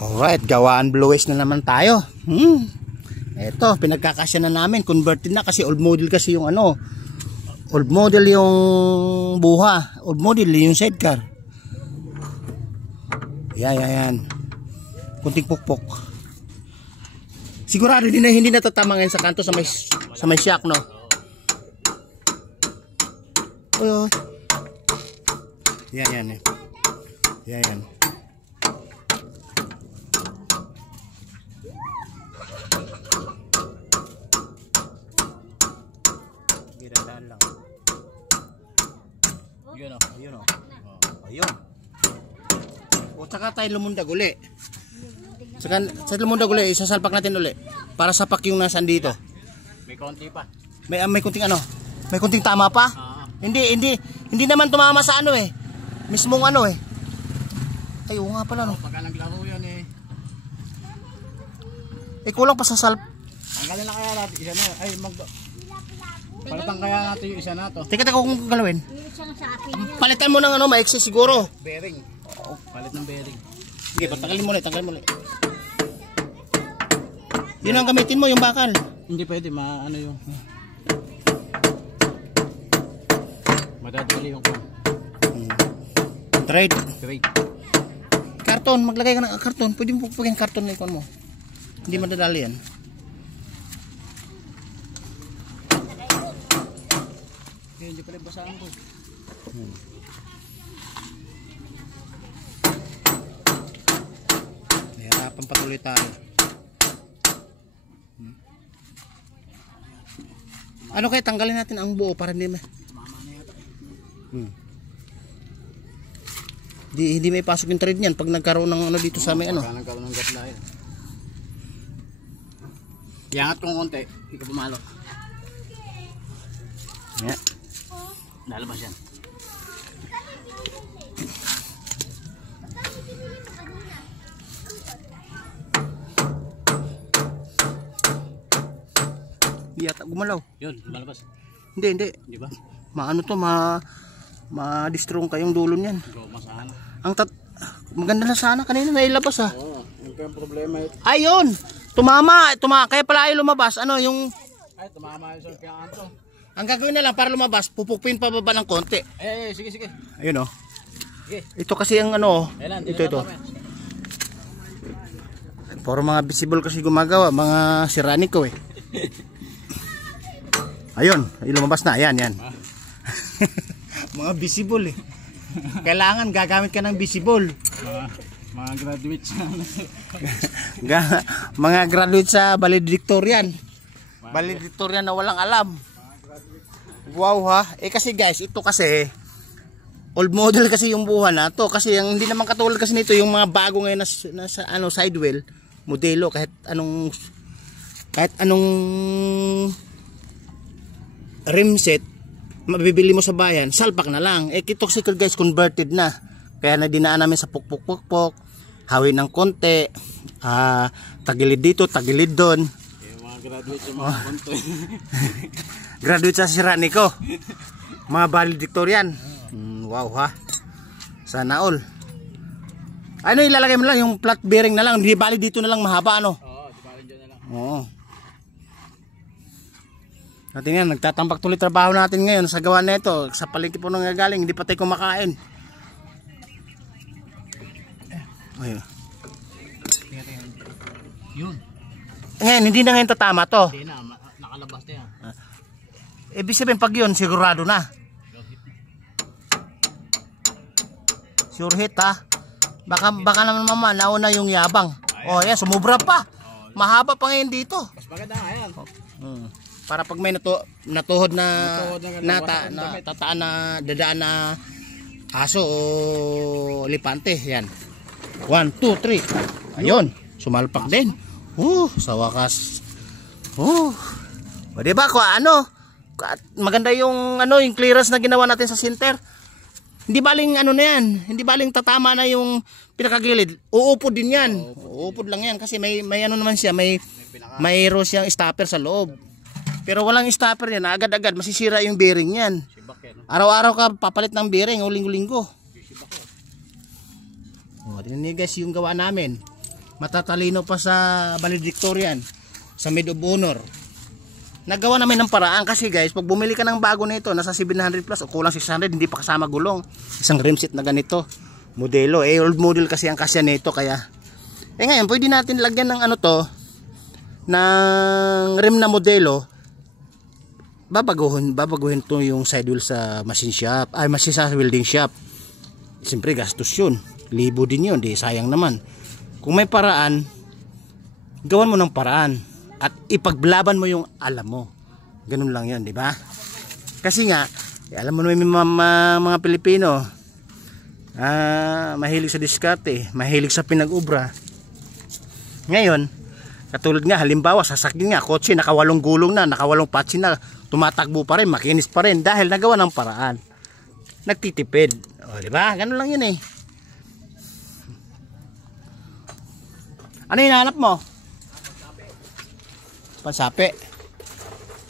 Alright, gawaan blues na naman tayo. Ito, pinagkakasya na namin. Converted na kasi old model kasi yung ano. Old model yung buha. Old model yung sidecar. Yan. Kunting pukpok. Sigurado din na hindi natatama ngayon sa kanto sa may shock, no? Oh. Yan. Ginadaan lang. Ayun o. Ayun. O tsaka tayo lumundag uli. Sa lumundag uli, isasalpak natin uli. Para sapak yung nasaan dito. May konti pa. May kunting ano? May kunting tama pa? Hindi naman tumama sa ano eh. Mismong ano eh. Ay, oo nga pala no. Pagka naglaro yan eh. Kulang pa sa salp. Tanggalin na kaya natin isa na. Ay, palitan kaya natin yung isa na to. Teka kung galawin. Palitan mo ng ano, maiksi siguro. Bearing. Oo, palit ng bearing. Sige, tanggalin mo ulit. Yun ang gamitin mo, yung bakal. Hindi pwede, ano yung madadali yung Trade. Karton, maglagay ka ng karton. Pwede mo pupugin karton na ikon mo. Hindi madadali yan. Hindi pala basahan ko. Nahirapan patuloy tayo. Ano kaya tanggalin natin ang buo para hindi hindi may pasok yung thread niyan pag nagkaroon ng ano dito sa may ano. Nagkaroon ng gatla yan. Iangat kong konti, hindi ka pumalo. Yeah. Lalabas yan. Yata gumalaw. Yun, lalabas. Hindi. Di ba? Maano to, ma-distrong kayong dulo niyan. Goma sana. Maganda na sana kanina may labas ah. Oo, yung problema ito. Ayun. Tumama. Kaya pala ay lumabas. Ano yung Tumama yung sulpiang anto. ang gagawin na lang para lumabas, pupukpin pa baba ng konti. Sige. Ayun oh. Sige. Ito kasi ang ano, ito. Puro mga visible kasi gumagawa, mga siraniko eh. Ayun, lumabas na. Ayan. Mga visible eh. Kailangan gagamit ka ng visible. Mga graduates mga graduate sa valedictorian. Valedictorian na walang alam. Wow ha. Kasi guys, ito kasi old model kasi yung buha na to. Kasi hindi naman katulad kasi nito yung mga bago ngayon na sidewell modelo kahit anong rim set mabibili mo sa bayan, salpak na lang. Ito kasi guys converted na. Kaya na dinaan namin sa pukpok, hawin ng konti, tagilid dito, tagilid doon. Yung mga graduate sa mga konti. Graduate sa siraniko. Mga valedictorian. Wow ha. Sana all. Ano ilalagay mo lang yung flat bearing na lang, hindi bali dito na lang mahaba ano. Oo, di bali dyan na lang. Oo. Natin nga, nagtatambak tuloy trabaho natin ngayon sa gawa na ito. Sa palengke po nang gagaling, hindi pa tayo kumakain. Ayun. Yun. Ngayon, hindi na ngayon tatama to. Hindi na, nakalabas na yan. Ibig sabihin pag yun, sigurado na. Sure hit ha. Baka naman mama, nauna yung yabang. Oh, yan, sumubra pa. Mahaba pa ngayon dito. Mas maganda nga yan. Para pag may natuhod na tataan na dadaan na aso o lipante, yan. 1, 2, 3. Ayun, sumalpak din. Sa wakas. O diba ko maganda yung yung clearance na ginawa natin sa center. Hindi baling na yan, hindi baling tatama na yung pinakagilid. Uupod din yan. Uupod lang yan kasi may naman siya, mayroon siyang stopper sa loob. Pero walang stopper yan, agad-agad masisira yung bearing yan. Araw-araw ka papalit ng bearing o linggo-linggo. Tingnan niyo guys yung gawa namin. Matatalino pa sa valedictorian, sa Medal of Honor. Nagawa namin ng paraan kasi guys, pag bumili ka ng bago nito, nasa 700 plus o kulang 600, hindi pa kasama gulong. Isang rim set na ganito, modelo. Old model kasi ang kasya nito, kaya ngayon, pwede natin lagyan ng ano to, ng rim na modelo. Babaguhin to yung sidewheel sa machine shop, sa welding shop. Siyempre gastos yun, libo din yun, di sayang naman. Kung may paraan, gawan mo ng paraan at ipaglaban mo yung alam mo. Ganun lang yun, di ba? Kasi nga, alam mo naman mga Pilipino, mahilig sa diskarte, mahilig sa pinag-ubra. Ngayon, katulad nga, halimbawa, sasakyan nga, kotse, nakawalong gulong na, nakawalong patsi na, tumatakbo pa rin, makinis pa rin, dahil nagawa ng paraan. Nagtitipid. O, di ba? Ganun lang yun eh. Ano hinahanap mo? Pansapi.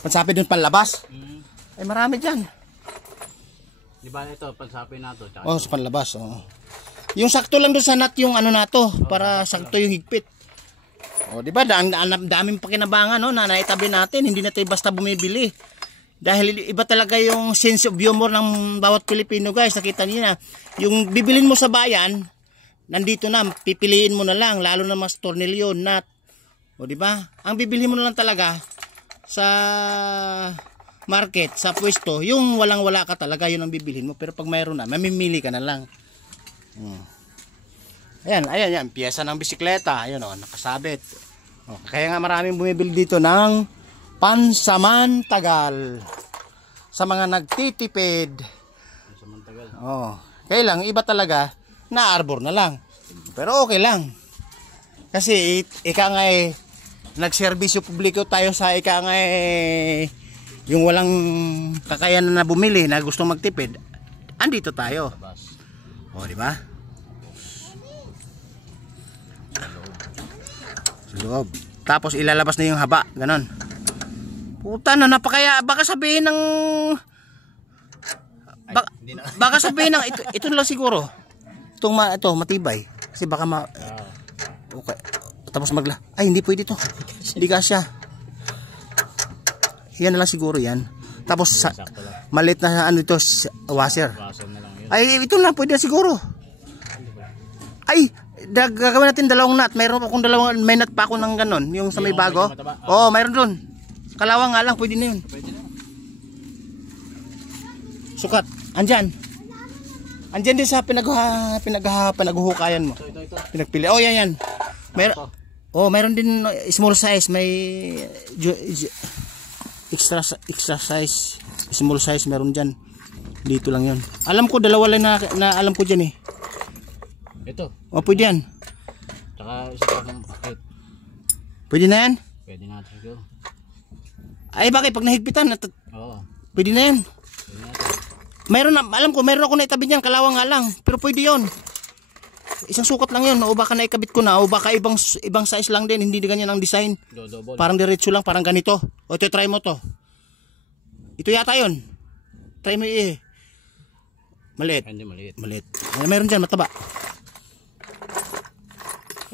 Pansapi dun panlabas? Ay marami dyan. Di ba ito, pansapi na to? Oh, sa panlabas. Oh. Yung sakto lang doon sa nut yung ano na to, para sakto yung higpit. Oh, di ba? Daming pakinabangan no, na naitabi natin. Hindi na tayo basta bumibili. Dahil iba talaga yung sense of humor ng bawat Pilipino guys. Nakita niyo na. Yung bibilin mo sa bayan, nandito na, pipiliin mo na lang, lalo na mas tornilyo, nut. O di ba? Ang bibilhin mo na lang talaga sa market, sa pwesto, yung walang-wala ka talaga, yun ang bibilhin mo. Pero pag mayroon na, mamimili ka na lang. Ayan, yan, piyesa ng bisikleta. Ayun o, nakasabit. O, kaya nga maraming bumibili dito ng pansamantagal sa mga nagtitipid. Pansamantagal. Oh, kaya lang, iba talaga, na-arbor na lang. Pero okay lang. Kasi ika nga nagserbisyo publiko tayo sa ika nga yung walang kakayanan na bumili na gusto magtipid. Andito tayo. O, di ba? Sa loob. Tapos ilalabas na yung haba, ganon. Puta na, napakaya, baka sabihin ng baka sabihin ng ito lang siguro. Ito matibay. Kasi baka okay. Tapos ay hindi pwede to. Hindi kasya. Yan na lang siguro yan. Tapos maliit na ano ito, washer. Ay ito lang pwede na siguro. Ay gagawin natin dalawang nut. Mayroon pa akong may nut pa ako ng ganon, yung sa may bago. Oo, mayroon doon. Kalawang nga lang, pwede na yun. Sukat, andyan. Andyan din sa pinaghuhukayan mo. Pinagpili. Oh, yan. Mayroon din small size, may extra size, small size meron diyan. Dito lang 'yon. Alam ko dalawa lang na alam ko diyan eh. Ito. Oh, pwede yan. Saka isa pang pakit. Pwede na yan? Pwede na ito. Ay bakit pag nahigpitan? Oo. Pwede na yan. Mayroon na, alam ko, mayroon ako na itabi niyan, kalawang nga lang. Pero pwede yon. Isang sukat lang yun. O baka naikabit ko na. O baka ibang size lang din. Hindi ganyan ang design. Parang diretso lang. Parang ganito. O ito, try mo to. Ito yata yun. Try mo maliit. Hindi maliit. Maliit. Ay, mayroon dyan, mataba.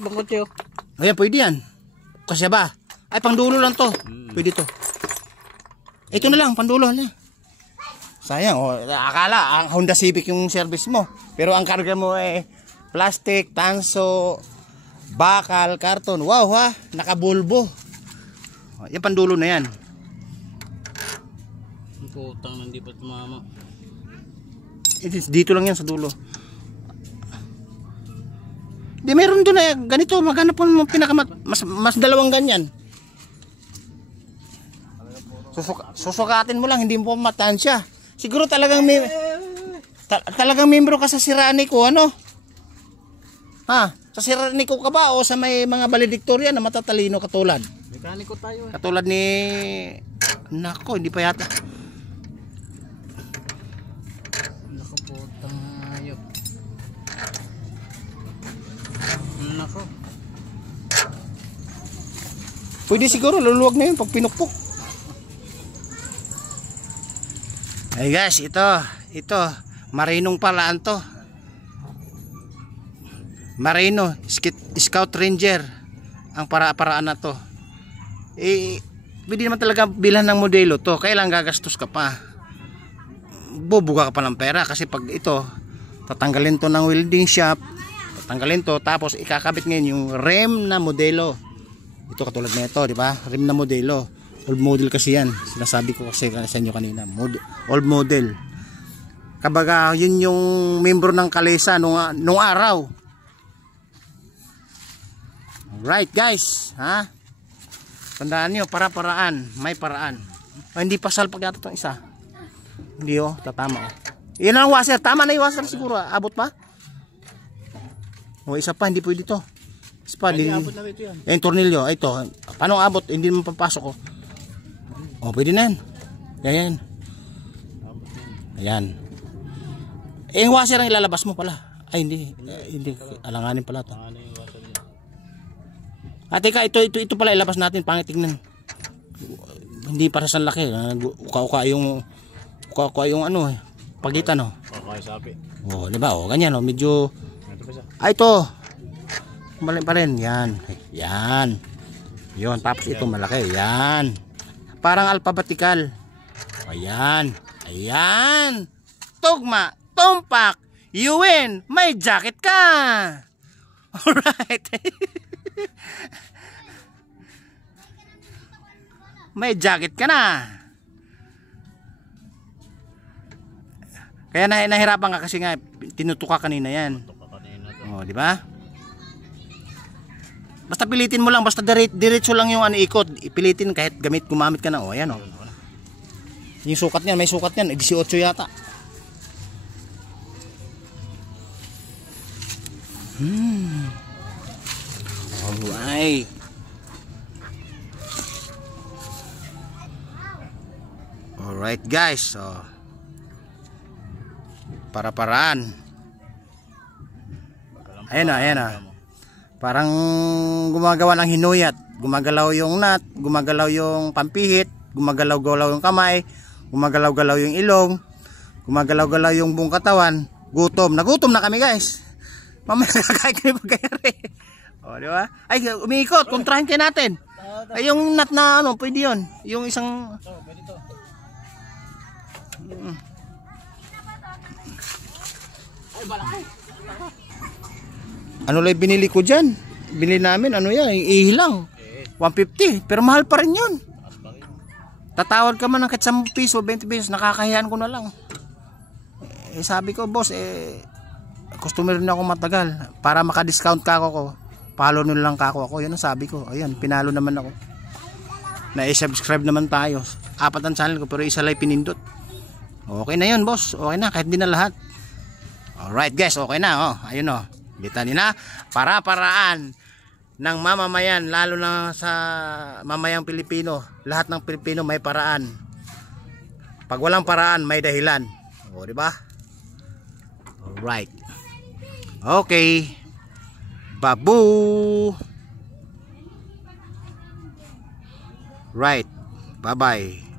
Abang kotse oh. Ayan, pwede yan. Kasi ba? Ay, pang dulo lang to. Pwede to. Ito na lang, pang dulo. Sayang, akala ang Honda Civic yung service mo. Pero ang karga mo plastic, tanso, bakal, karton. Wow ha, nakabulbo. Yan pandulo na yan. Ang putang hindi pa tumama. Dito lang yan sa dulo. Di meron doon na ganito, maghanap po mas dalawang ganyan. Susukatin mo lang, hindi mo matansya. Siguro talagang talagang membro ka sa Siraniko, ano? Ha? Sa Siraniko ka ba o sa may mga valedictorian na matatalino katulad? Mekaniko tayo. Katulad ni nako, hindi pa yata. Nako po tayo. Nako. Pwede siguro luluwag na yun pag pinukpok. Ay guys, ito marinong palaan to. Marino, Scout Ranger ang paraan na to. Pwede naman talaga bilhan ng modelo to, kailang gagastos ka pa, bubuga ka pa ng pera. Kasi pag ito tatanggalin to ng welding shop, tatanggalin to, tapos ikakabit ngayon yung rem na modelo. Ito katulad na ito, di ba? Rem na modelo, old model kasi yan. Sinasabi ko kasi sa inyo kanina, old model. Kabaga yun yung membro ng kalesa nung araw. Right guys, ha? Tandaan nyo, para-paraan, may paraan. Hindi pa salpag yata itong isa. Hindi tatama. Yan ang washer, tama na yung washer siguro. Abot pa? O isa pa, hindi pwede ito. Isa pa, hindi abot na ito yan. Yung tornilyo, ito. Paano abot? Hindi naman papasok ko. Pwede na yan. Yan. Ayan. Yung washer ang ilalabas mo pala. Ay, hindi. Hindi. Alanganin pala ito. Teka, ito pala ilabas natin, pangit tingnan. Hindi para sa laki. Uka-uka yung ano, pagitan sapi. Di ba? Ganyan medyo. Ito. Mali pa rin. Yan. Yun, tapos ito malaki. Yan. Parang alphabetical. Ayan. Tugma, tumpak, you win. May jacket ka. Alright. May jacket ka na. Kaya nahirapan ka kasi nga tinutuka kanina yan. Di ba? Basta pilitin mo lang, basta diretso lang yung ikot. Ipilitin kahit gumamit ka na. Ayan Yung sukat niyan, may sukat niyan, 18 yata. Alright. Alright guys, para-paraan. Ayan na. Parang gumagawa ng hinuyat. Gumagalaw yung nut, gumagalaw yung pampihit, gumagalaw-galaw yung kamay, gumagalaw-galaw yung ilong, gumagalaw-galaw yung buong katawan. Nagutom na kami guys. Mamaya kakain kami pagkayari. Di ba? Ay, umiikot, kontrahin kayo natin. Ay, yung nut na pwede yun. Yung isang pwede to. Ay, balakay. Ano lang binili ko dyan? Binili namin, ihilang 150, pero mahal pa rin yun. Tatawad ka man ng kahit 10 piso, 20 pesos, nakakahiyaan ko na lang. Sabi ko, boss, customer na ako matagal. Para maka-discount ka ako, follow nyo lang ako. Yun ang sabi ko. Ayun, pinalo naman ako. Na-subscribe naman tayo. 4 ang channel ko, pero isa lang pinindot. Okay na yun, boss. Okay na, kahit di na lahat. Alright guys, okay na. Ayun Kita nyo na, para-paraan ng mamamayan, lalo na sa mamayang Pilipino. Lahat ng Pilipino may paraan. Pag walang paraan, may dahilan. Di ba? Alright. Okay. Babu. Right. Bye-bye.